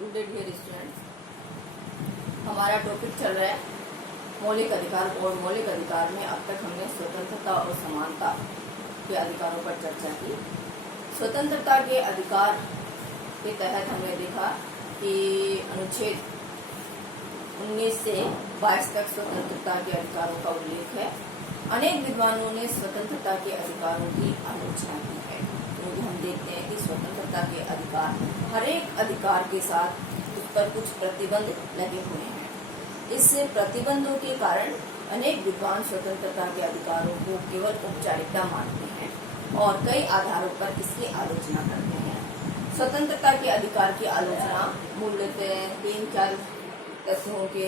Good day dear students. हमारा topic चल रहा है मौलिक अधिकार। और मौलिक अधिकार में अब तक हमने स्वतंत्रता और समानता के अधिकारों पर चर्चा की। स्वतंत्रता के अधिकार के तहत हमने देखा कि अनुच्छेद 19 से 22 तक स्वतंत्रता के अधिकारों का उल्लेख है। अनेक विद्वानों ने स्वतंत्रता के अधिकारों की आलोचना की है, क्योंकि हम देखते हैं कि स्वतंत्रता के अधिकार, हर एक अधिकार के साथ उस पर कुछ प्रतिबंध लगे हुए हैं। इस प्रतिबंधों के कारण अनेक विद्वान स्वतंत्रता के अधिकारों को केवल औपचारिकता मानते हैं और कई आधारों पर इसकी आलोचना करते हैं। स्वतंत्रता के अधिकार की आलोचना मूलतः 3-4 तथ्यों के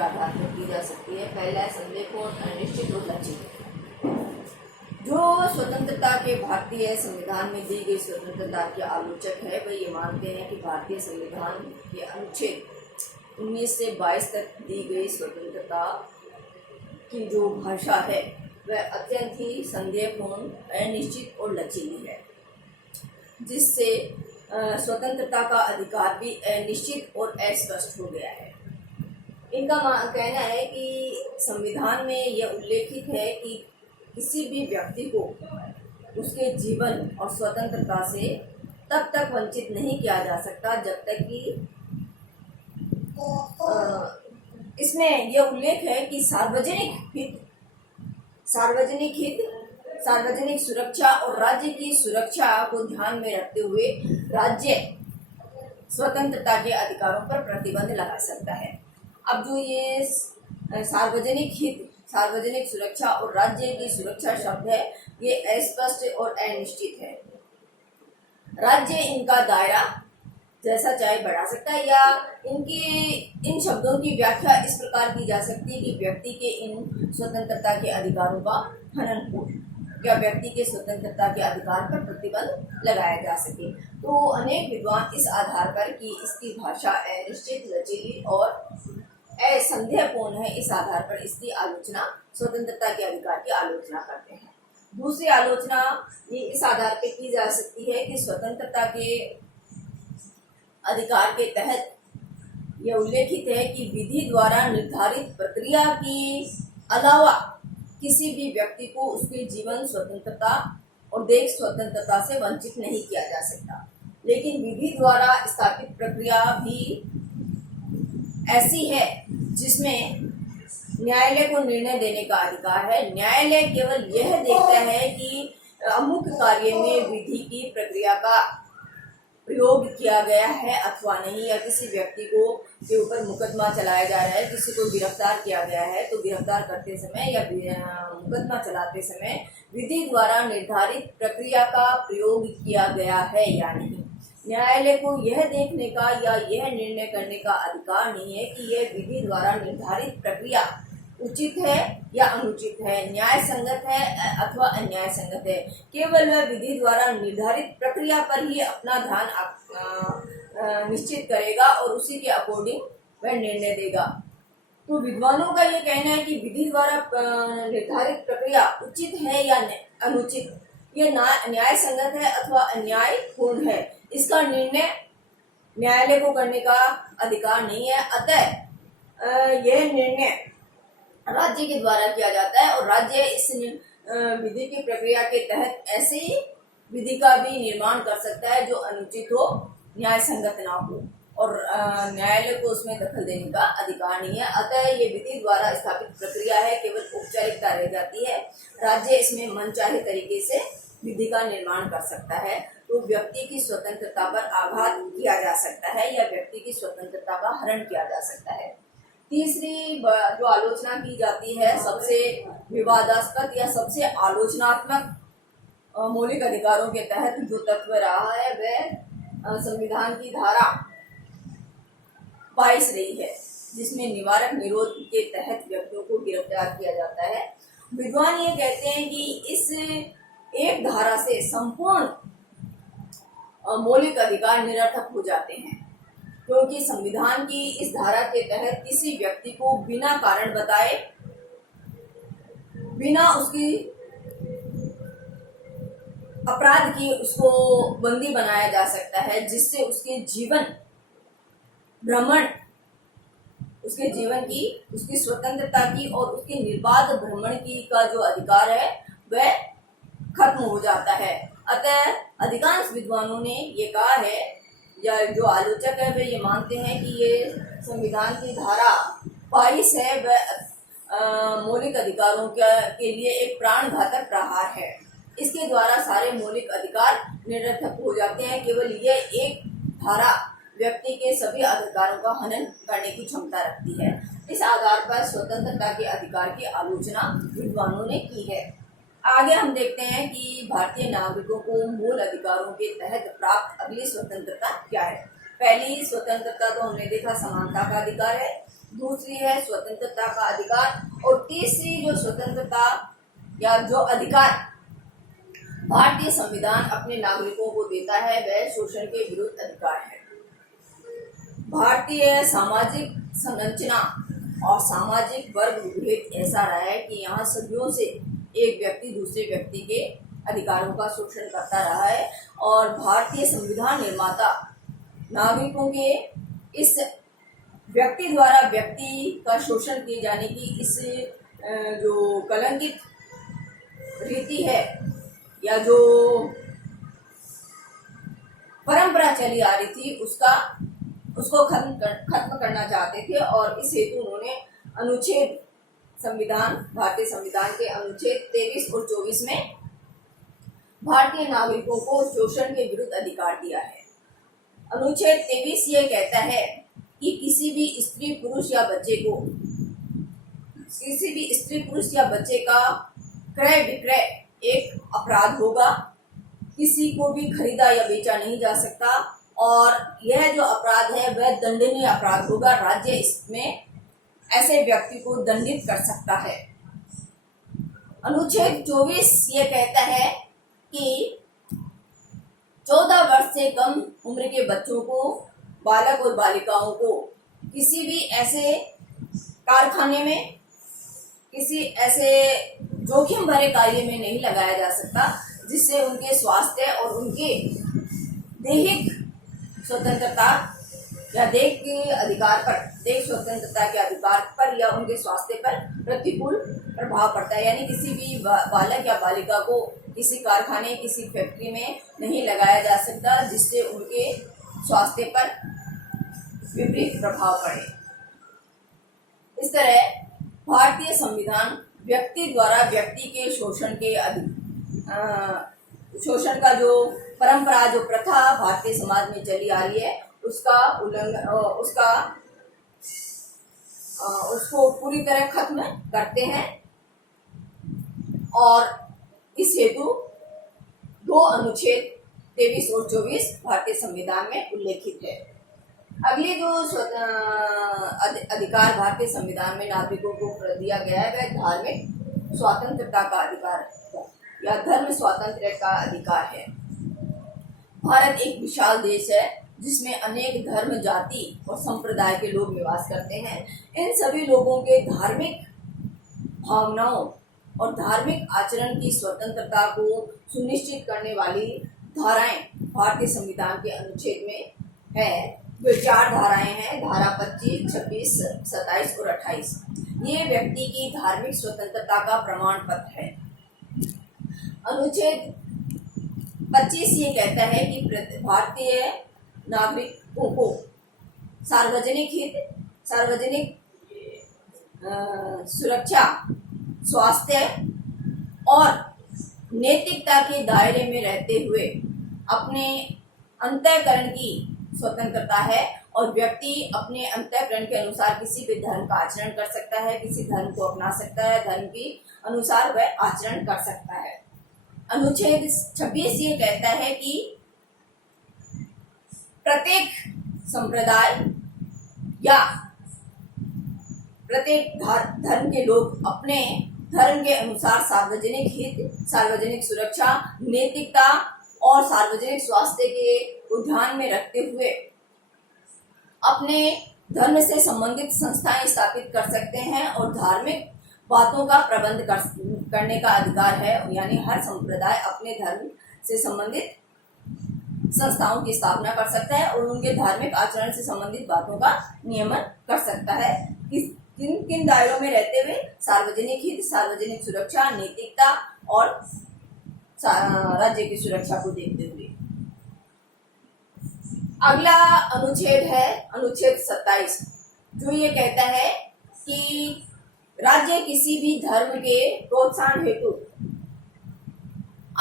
आधार पर की जा सकती है। पहला है संदेहपूर्ण, अनिश्चित और लचीले। जो स्वतंत्रता के भारतीय संविधान में दी गई स्वतंत्रता के आलोचक है, वह ये मानते हैं कि भारतीय संविधान के अनुच्छेद 19 से 22 तक दी गई स्वतंत्रता की जो भाषा है वह अत्यंत ही संदेहपूर्ण, अनिश्चित और लचीली है, जिससे स्वतंत्रता का अधिकार भी अनिश्चित और अस्पष्ट हो गया है। इनका कहना है कि संविधान में यह उल्लेखित है कि किसी भी व्यक्ति को उसके जीवन और स्वतंत्रता से तब तक वंचित नहीं किया जा सकता जब तक कि इसमें यह उल्लेख है कि सार्वजनिक सुरक्षा और राज्य की सुरक्षा को ध्यान में रखते हुए राज्य स्वतंत्रता के अधिकारों पर प्रतिबंध लगा सकता है। अब जो ये सार्वजनिक सुरक्षा और राज्य की सुरक्षा शब्द है, ये अस्पष्ट और अनिश्चित है। राज्य इनका दायरा जैसा चाहे बढ़ा सकता है, या इन शब्दों की व्याख्या इस प्रकार की जा सकती है कि व्यक्ति के इन स्वतंत्रता के अधिकारों का हनन हो या व्यक्ति के स्वतंत्रता के अधिकार पर प्रतिबंध लगाया जा सके। तो अनेक विद्वान इस आधार पर कि इसकी भाषा अनिश्चित, लचीली और असंदेहपूर्ण है, इस आधार पर इसकी आलोचना, स्वतंत्रता के अधिकार की आलोचना करते हैं। दूसरी आलोचना ये इस आधार पर की जा सकती है कि स्वतंत्रता के अधिकार के तहत यह उल्लेखित है कि विधि द्वारा निर्धारित प्रक्रिया की अलावा किसी भी व्यक्ति को उसके जीवन स्वतंत्रता और देश स्वतंत्रता से वंचित नहीं किया जा सकता। लेकिन विधि द्वारा स्थापित प्रक्रिया भी ऐसी है जिसमें न्यायालय को निर्णय देने का अधिकार है। न्यायालय केवल यह देखता है कि अमुक कार्य में विधि की प्रक्रिया का प्रयोग किया गया है अथवा नहीं, या किसी व्यक्ति को के ऊपर मुकदमा चलाया जा रहा है, किसी को गिरफ्तार किया गया है, तो गिरफ्तार करते समय या मुकदमा चलाते समय विधि द्वारा निर्धारित प्रक्रिया का प्रयोग किया गया है या नहीं। न्यायालय को यह देखने का या यह निर्णय करने का अधिकार नहीं है कि यह विधि द्वारा निर्धारित प्रक्रिया उचित है या अनुचित है, न्याय संगत है अथवा अन्याय संगत है। केवल वह विधि द्वारा निर्धारित प्रक्रिया पर ही अपना ध्यान निश्चित करेगा और उसी के अकॉर्डिंग वह निर्णय देगा। तो विद्वानों का यह कहना है कि विधि द्वारा निर्धारित प्रक्रिया उचित है या अनुचित, यह न्याय संगत है अथवा अन्यायपूर्ण है, इसका निर्णय न्यायालय को करने का अधिकार नहीं है। अतः यह निर्णय राज्य के द्वारा किया जाता है और राज्य इस विधि की प्रक्रिया के तहत ऐसे ही विधि का भी निर्माण कर सकता है जो अनुचित हो, न्याय संगत ना हो, और न्यायालय को उसमें दखल देने का अधिकार नहीं है। अतः ये विधि द्वारा स्थापित प्रक्रिया है, केवल औपचारिकता रह जाती है। राज्य इसमें मनचाहे तरीके से विधि का निर्माण कर सकता है, तो व्यक्ति की स्वतंत्रता पर आघात किया जा सकता है या व्यक्ति की स्वतंत्रता का हरण किया जा सकता है। तीसरी जो आलोचना की जाती है, सबसे विवादास्पद या सबसे आलोचनात्मक मौलिक अधिकारों के तहत जो तत्व रहा है वह संविधान की धारा 22 रही है, जिसमें निवारक निरोध के तहत व्यक्तियों को गिरफ्तार किया जाता है। विद्वान ये कहते हैं कि इस एक धारा से संपूर्ण मौलिक अधिकार निरर्थक हो जाते हैं, क्योंकि संविधान की इस धारा के तहत किसी व्यक्ति को बिना कारण बताए, बिना उसकी अपराध की उसको बंदी बनाया जा सकता है, जिससे उसके जीवन भ्रमण, उसके जीवन की, उसकी स्वतंत्रता की और उसके निर्बाध भ्रमण की का जो अधिकार है वह खत्म हो जाता है। अतः अधिकांश विद्वानों ने ये कहा है, या जो आलोचक है वे ये मानते हैं कि ये संविधान की धारा 22 है वह मौलिक अधिकारों के लिए एक प्राण घातक प्रहार है। इसके द्वारा सारे मौलिक अधिकार निरर्थक हो जाते हैं। केवल ये एक धारा व्यक्ति के सभी अधिकारों का हनन करने की क्षमता रखती है। इस आधार पर स्वतंत्रता के अधिकार की आलोचना विद्वानों ने की है। आगे हम देखते हैं कि भारतीय नागरिकों को मूल अधिकारों के तहत प्राप्त अगली स्वतंत्रता क्या है। पहली स्वतंत्रता तो हमने देखा समानता का अधिकार है, दूसरी है स्वतंत्रता का अधिकार, और तीसरी जो स्वतंत्रता या जो अधिकार भारतीय संविधान अपने नागरिकों को देता है वह शोषण के विरुद्ध अधिकार है। भारतीय सामाजिक संरचना और सामाजिक वर्ग भेद ऐसा रहा है कि यहाँ सदियों से एक व्यक्ति दूसरे व्यक्ति के अधिकारों का शोषण करता रहा है, और भारतीय संविधान निर्माता नागरिकों के इस व्यक्ति द्वारा व्यक्ति का शोषण किए जाने की इस जो कलंकित रीति है या जो परंपरा चली आ रही थी उसको खत्म करना चाहते थे, और इस हेतु उन्होंने अनुच्छेद भारतीय संविधान के अनुच्छेद 23 और 24 में भारतीय नागरिकों को शोषण के विरुद्ध अधिकार दिया है। अनुच्छेद 23 ये कहता है कि किसी भी स्त्री पुरुष या बच्चे का क्रय विक्रय एक अपराध होगा, किसी को भी खरीदा या बेचा नहीं जा सकता, और यह जो अपराध है वह दंडनीय अपराध होगा। राज्य इसमें ऐसे व्यक्ति को दंडित कर सकता है। अनुच्छेद 24 ये कहता है कि 14 वर्ष से कम उम्र के बच्चों को, बालक और बालिकाओं को किसी भी ऐसे कारखाने में, किसी ऐसे जोखिम भरे कार्य में नहीं लगाया जा सकता जिससे उनके स्वास्थ्य और उनके दैहिक स्वतंत्रता या देश स्वतंत्रता के अधिकार पर या उनके स्वास्थ्य पर प्रतिकूल प्रभाव पड़ता है। यानी किसी भी बालक या बालिका को किसी कारखाने, किसी फैक्ट्री में नहीं लगाया जा सकता जिससे उनके स्वास्थ्य पर विपरीत प्रभाव पड़े। इस तरह भारतीय संविधान व्यक्ति द्वारा व्यक्ति के शोषण का जो परंपरा, जो प्रथा भारतीय समाज में चली आ रही है उसको पूरी तरह खत्म करते हैं, और इस हेतु 2 अनुच्छेद 23 और 24 भारतीय संविधान में उल्लेखित है। अगले जो अधिकार भारतीय संविधान में नागरिकों को दिया गया है वह धार्मिक स्वतंत्रता का अधिकार या धर्म स्वातंत्र्य का अधिकार है। भारत एक विशाल देश है जिसमें अनेक धर्म, जाति और संप्रदाय के लोग निवास करते हैं। इन सभी लोगों के धार्मिक भावनाओं और धार्मिक आचरण की स्वतंत्रता को सुनिश्चित करने वाली धाराएं भारतीय संविधान के अनुच्छेद में है। जो 4 धाराएं हैं, धारा 25, 26, 27 और 28, ये व्यक्ति की धार्मिक स्वतंत्रता का प्रमाण पत्र है। अनुच्छेद 25 ये कहता है कि भारतीय नागरिकों को सार्वजनिक हित, सार्वजनिक सुरक्षा, स्वास्थ्य और नैतिकता के दायरे में रहते हुए अपने अंतःकरण की स्वतंत्रता है, और व्यक्ति अपने अंतःकरण के अनुसार किसी भी धर्म का आचरण कर सकता है, किसी धर्म को अपना सकता है, धर्म के अनुसार वह आचरण कर सकता है। अनुच्छेद 26 ये कहता है कि प्रत्येक संप्रदाय या प्रत्येक धर्म के लोग अपने धर्म के अनुसार सार्वजनिक हित, सार्वजनिक सुरक्षा, नैतिकता और सार्वजनिक स्वास्थ्य को ध्यान में रखते हुए अपने धर्म से संबंधित संस्थाएं स्थापित कर सकते हैं, और धार्मिक बातों का प्रबंध करने का अधिकार है। यानी हर संप्रदाय अपने धर्म से संबंधित संस्थाओं की स्थापना कर सकता है और उनके धार्मिक आचरण से संबंधित बातों का नियमन कर सकता है। किन किन दायरों में रहते हुए? सार्वजनिक हित, सार्वजनिक सुरक्षा, नैतिकता और राज्य की सुरक्षा को देखते हुए। अगला अनुच्छेद है अनुच्छेद 27, जो ये कहता है कि राज्य किसी भी धर्म के प्रोत्साहन हेतु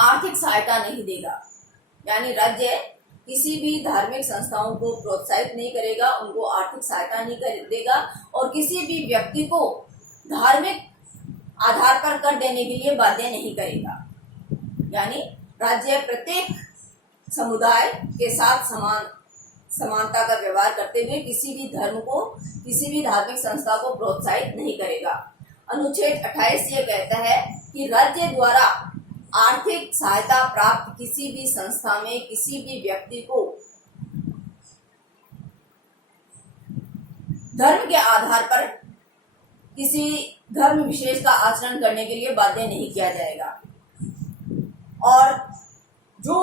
आर्थिक सहायता नहीं देगा। यानी राज्य किसी भी धार्मिक संस्थाओं को प्रोत्साहित नहीं करेगा, उनको आर्थिक सहायता नहीं देगा और किसी भी व्यक्ति को धार्मिक आधार पर कर देने के लिए बाध्य नहीं करेगा। यानी राज्य प्रत्येक समुदाय के साथ समानता का व्यवहार करते हुए किसी भी धर्म को, किसी भी धार्मिक संस्था को प्रोत्साहित नहीं करेगा। अनुच्छेद 28 ये कहता है कि राज्य द्वारा आर्थिक सहायता प्राप्त किसी भी संस्था में किसी भी व्यक्ति को धर्म के आधार पर किसी धर्म विशेष का आचरण करने के लिए बाध्य नहीं किया जाएगा। और जो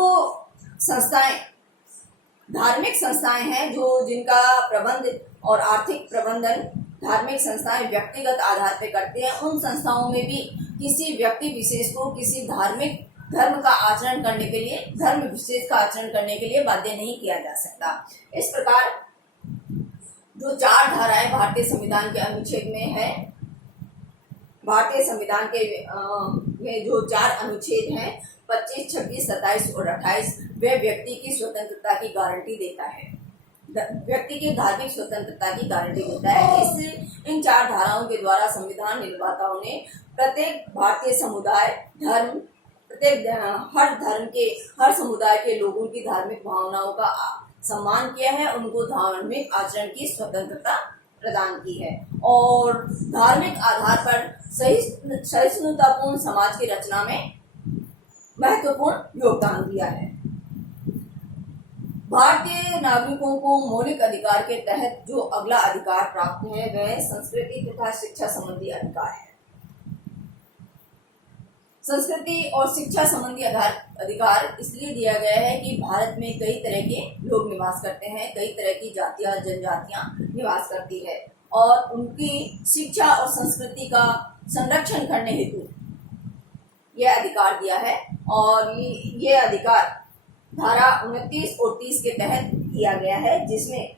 संस्थाएं, धार्मिक संस्थाएं हैं जो जिनका प्रबंध और आर्थिक प्रबंधन धार्मिक संस्थाएं व्यक्तिगत आधार पर करते हैं, उन संस्थाओं में भी किसी व्यक्ति विशेष को किसी धार्मिक धर्म का आचरण करने के लिए, धर्म विशेष का आचरण करने के लिए बाध्य नहीं किया जा सकता। इस प्रकार जो 4 धाराएं भारतीय संविधान के अनुच्छेद में है, भारतीय संविधान के में जो 4 अनुच्छेद हैं 25, 26, 27 और 28, वे व्यक्ति की स्वतंत्रता की गारंटी देता है, व्यक्ति की धार्मिक स्वतंत्रता की गारंटी देता है। इन 4 धाराओं के द्वारा संविधान निर्माताओं ने प्रत्येक भारतीय समुदाय, धर्म, प्रत्येक हर धर्म के, हर समुदाय के लोगों की धार्मिक भावनाओं का सम्मान किया है, उनको धार्मिक आचरण की स्वतंत्रता प्रदान की है और धार्मिक आधार पर सहिष्णुतापूर्ण समाज की रचना में महत्वपूर्ण योगदान दिया है। भारतीय नागरिकों को मौलिक अधिकार के तहत जो अगला अधिकार प्राप्त है वह संस्कृति तथा शिक्षा संबंधी अधिकार है। संस्कृति और शिक्षा संबंधी अधिकार इसलिए दिया गया है कि भारत में कई तरह के लोग निवास करते हैं, कई तरह की जातियां, जनजातियां निवास करती है और उनकी शिक्षा और संस्कृति का संरक्षण करने हेतु यह अधिकार दिया है और ये अधिकार धारा 29 और 30 के तहत दिया गया है, जिसमें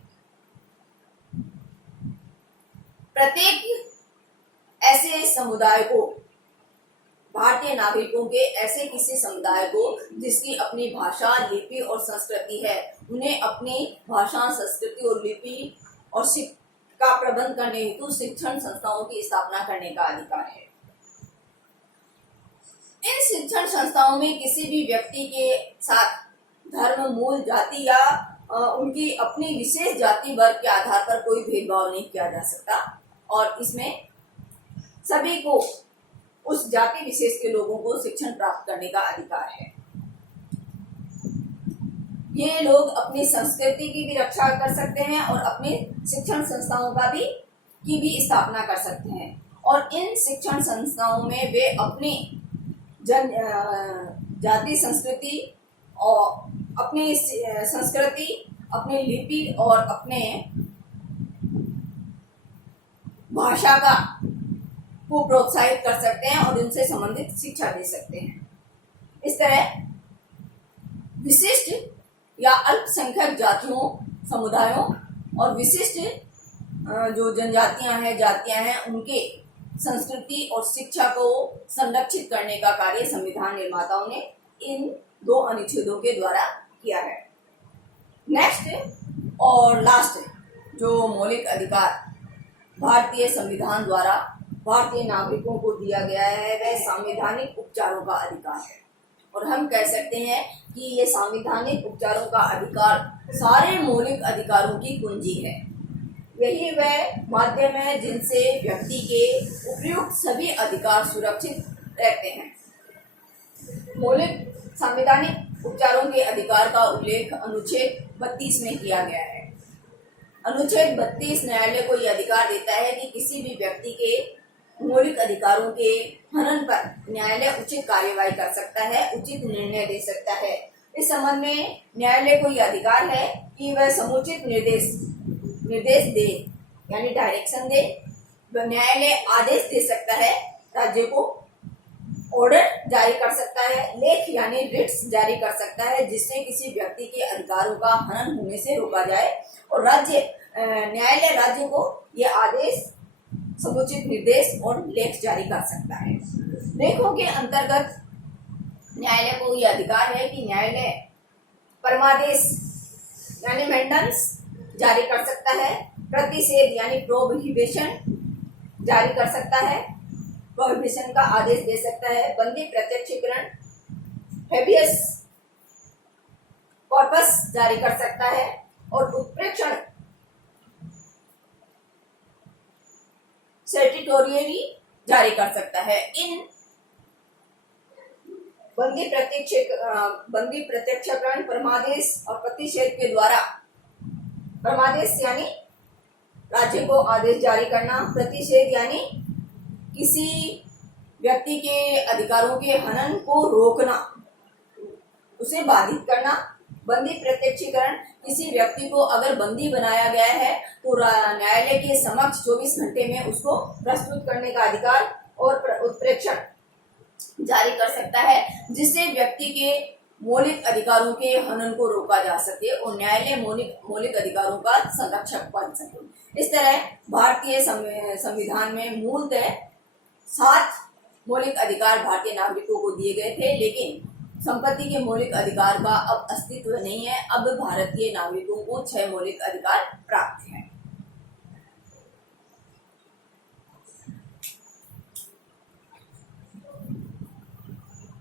प्रत्येक ऐसे समुदाय को, भारतीय नागरिकों के ऐसे किसी समुदाय को जिसकी अपनी भाषा, लिपि और संस्कृति है, उन्हें अपनी भाषा, संस्कृति और लिपि और का प्रबंध करने हेतु शिक्षण संस्थाओं की स्थापना करने का अधिकार है। इन शिक्षण संस्थाओं में किसी भी व्यक्ति के साथ धर्म, मूल, जाति या उनकी अपनी विशेष जाति वर्ग के आधार पर कोई भेदभाव नहीं किया जा सकता और इसमें सभी को, उस जाति विशेष के लोगों को शिक्षण प्राप्त करने का अधिकार है। ये लोग अपनी संस्कृति की भी रक्षा कर सकते हैं और अपनी शिक्षण संस्थाओं का की भी स्थापना कर सकते हैं और इन शिक्षण संस्थाओं में वे अपनी जाति, संस्कृति और अपनी संस्कृति, अपनी लिपि और अपने भाषा को प्रोत्साहित कर सकते हैं और उनसे संबंधित शिक्षा दे सकते हैं। इस तरह विशिष्ट या अल्पसंख्यक जातियों, समुदायों और विशिष्ट जो जनजातियां हैं, जातियां हैं, उनके संस्कृति और शिक्षा को संरक्षित करने का कार्य संविधान निर्माताओं ने इन 2 अनुच्छेदों के द्वारा किया है। नेक्स्ट और लास्ट जो मौलिक अधिकार भारतीय संविधान द्वारा भारतीय नागरिकों को दिया गया है वह संवैधानिक उपचारों का अधिकार है और हम कह सकते हैं कि ये संवैधानिक उपचारों का अधिकार सारे मौलिक अधिकारों की कुंजी है। यही वह माध्यम है जिनसे व्यक्ति के उपयुक्त सभी अधिकार सुरक्षित रहते हैं। मौलिक संवैधानिक उपचारों के अधिकार का उल्लेख अनुच्छेद 32 में किया गया है। अनुच्छेद 32 न्यायालय को यह अधिकार देता है कि किसी भी व्यक्ति के मौलिक अधिकारों के हनन पर न्यायालय उचित कार्यवाही कर सकता है, उचित निर्णय दे सकता है इस संबंध में न्यायालय को यह अधिकार है कि वह समुचित निर्देश दे, यानी डायरेक्शन दे। न्यायालय आदेश दे सकता है राज्य को, ऑर्डर जारी कर सकता है, लेख यानी रिट्स जारी कर सकता है, जिससे किसी व्यक्ति के अधिकारों का हनन होने से रोका जाए। और न्यायालय राज्य को यह आदेश, समुचित निर्देश और लेख जारी कर सकता है। लेखों के अंतर्गत न्यायालय को यह अधिकार है कि न्यायालय परमादेश यानी मेंटेनेंस जारी कर सकता है, प्रतिषेध यानी प्रोहिबिशन जारी कर सकता है, प्रोहिबिशन का आदेश दे सकता है, बंदी प्रत्यक्षीकरण हेबियस कॉर्पस जारी कर सकता है और उत्प्रेक्षण स्टैट्यूटोरियली जारी कर सकता है। इन बंदी प्रत्यक्षीकरण, परमादेश और प्रतिषेध के द्वारा, परमादेश यानी राज्य को आदेश जारी करना, प्रतिषेध यानी किसी व्यक्ति के अधिकारों के हनन को रोकना, उसे बाधित करना। बंदी प्रत्यक्षीकरण, किसी व्यक्ति को अगर बंदी बनाया गया है तो न्यायालय के समक्ष 24 घंटे में उसको प्रस्तुत करने का अधिकार और उत्प्रेक्षण जारी कर सकता है, जिससे व्यक्ति के मौलिक अधिकारों के हनन को रोका जा सके और न्यायालय मौलिक अधिकारों का संरक्षक बन सके। इस तरह भारतीय संविधान में मूलतः 7 मौलिक अधिकार भारतीय नागरिकों को दिए गए थे, लेकिन संपत्ति के मौलिक अधिकार का अब अस्तित्व नहीं है। अब भारतीय नागरिकों को 6 मौलिक अधिकार प्राप्त है।